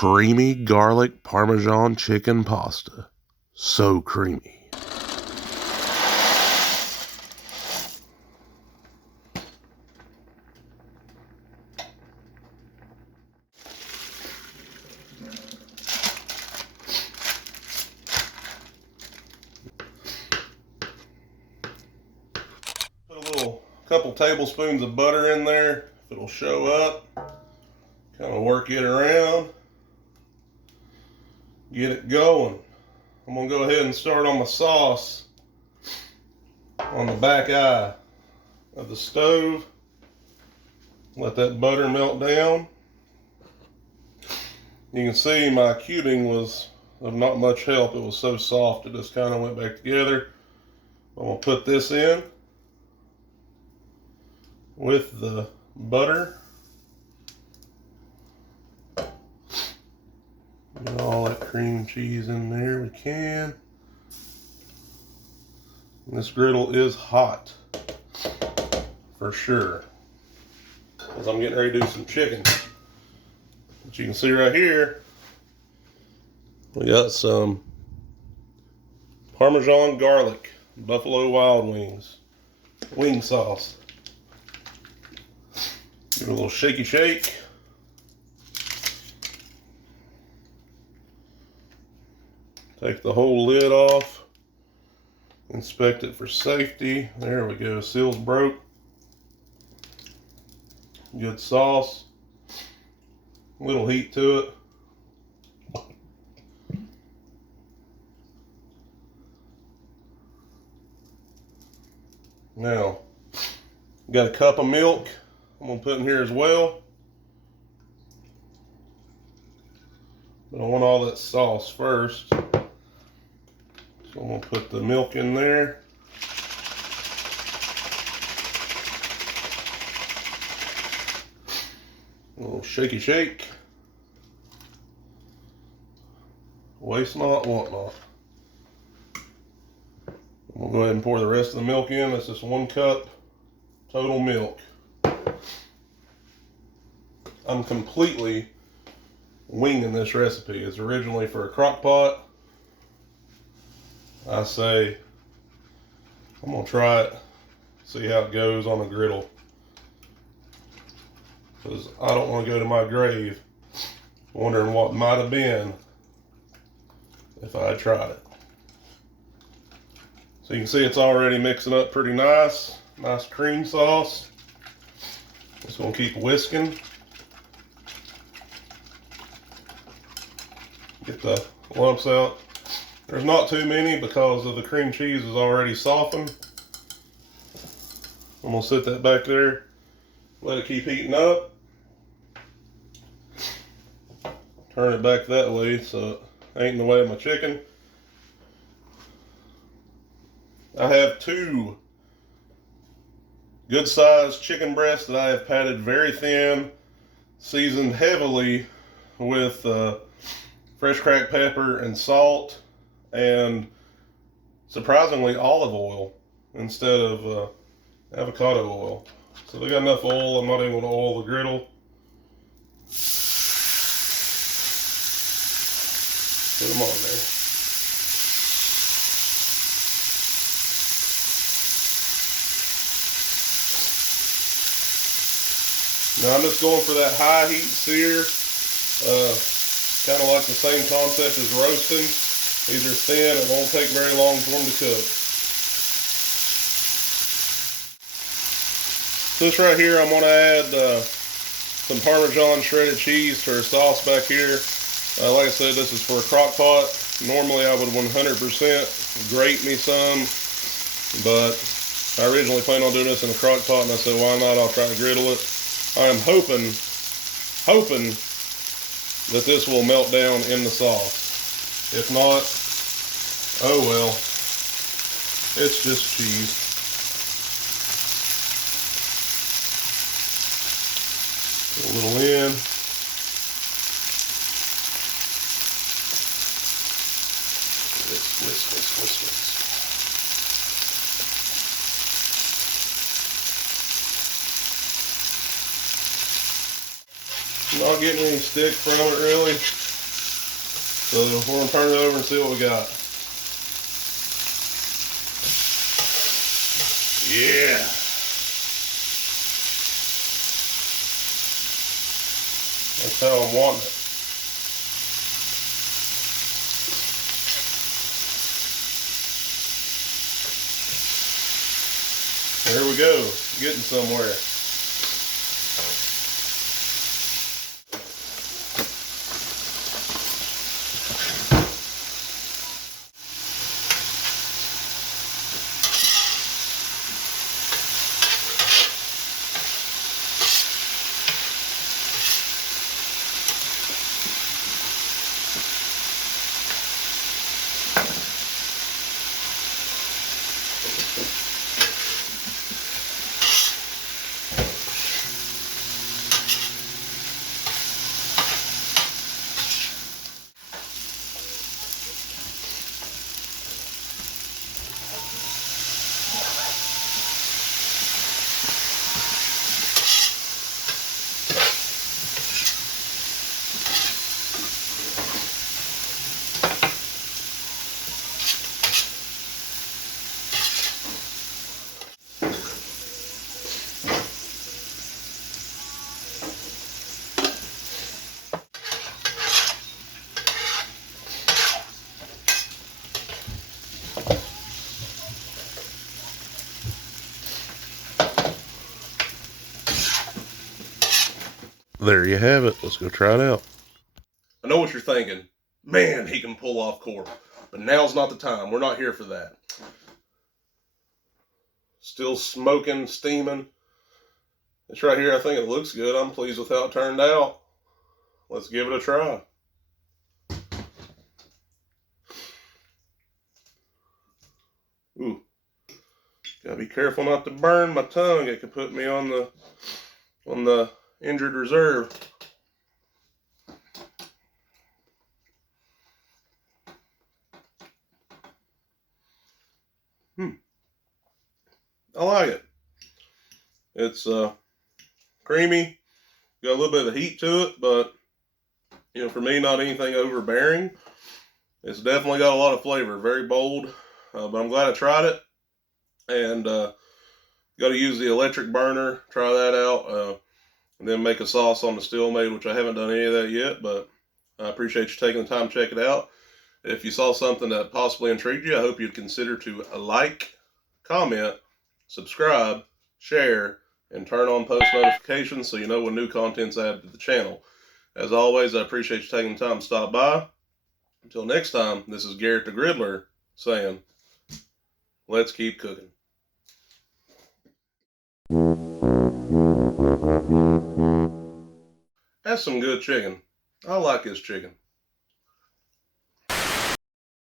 creamy garlic Parmesan chicken pasta. So creamy. Couple tablespoons of butter in there, if it'll show up. Kind of work it around, get it going. I'm gonna go ahead and start on my sauce on the back eye of the stove. Let that butter melt down. You can see my cubing was of not much help. It was so soft it just kind of went back together. I'm gonna put this in with the butter. Get all that cream cheese in there we can. And this griddle is hot for sure, because I'm getting ready to do some chicken. But you can see right here, we got some Parmesan garlic Buffalo Wild Wings wing sauce. Give it a little shaky shake. Take the whole lid off. Inspect it for safety. There we go. Seal's broke. Good sauce. Little heat to it. Now, got a cup of milk I'm going to put in here as well. But I want all that sauce first. So I'm going to put the milk in there. A little shaky shake. Waste not, want not. We'll go ahead and pour the rest of the milk in. That's just 1 cup total milk. I'm completely winging this recipe. It's originally for a crock pot. I say, I'm gonna try it, see how it goes on a griddle. Because I don't want to go to my grave wondering what might have been if I had tried it. So you can see it's already mixing up pretty nice. Nice cream sauce. Just gonna keep whisking. Get the lumps out. There's not too many because of the cream cheese is already softened. I'm gonna set that back there. Let it keep heating up. Turn it back that way so it ain't in the way of my chicken. I have 2 good sized chicken breasts that I have patted very thin, seasoned heavily with fresh cracked pepper and salt, and surprisingly olive oil instead of avocado oil. So they got enough oil. I'm not able to oil the griddle. Put them on there. Now I'm just going for that high heat sear. Kind of like the same concept as roasting. These are thin. It won't take very long for them to cook. This right here, I'm going to add some Parmesan shredded cheese to our sauce back here. Like I said, this is for a crock pot. Normally I would 100% grate me some, but I originally planned on doing this in a crock pot, and I said, why not? I'll try to griddle it. I am hoping that this will melt down in the sauce. If not, oh well, it's just cheese. Put a little in. Whisk. Not getting any stick from it really. So we're gonna turn it over and see what we got. Yeah. That's how I'm wanting it. There we go, getting somewhere. There you have it. Let's go try it out. I know what you're thinking. Man, he can pull off cork. But now's not the time. We're not here for that. Still smoking, steaming. This right here, I think it looks good. I'm pleased with how it turned out. Let's give it a try. Ooh. Gotta be careful not to burn my tongue. It could put me on the injured reserve. I like it. It's creamy. Got a little bit of heat to it, but you know, for me, not anything overbearing. It's definitely got a lot of flavor. Very bold, but I'm glad I tried it. And got to use the electric burner. Try that out. And then make a sauce on the Steelmade, which I haven't done any of that yet, but I appreciate you taking the time to check it out. If you saw something that possibly intrigued you, I hope you'd consider to like, comment, subscribe, share, and turn on post notifications so you know when new content's added to the channel. As always, I appreciate you taking the time to stop by. Until next time, this is Garrett the Griddler saying, let's keep cooking. That's some good chicken. I like this chicken.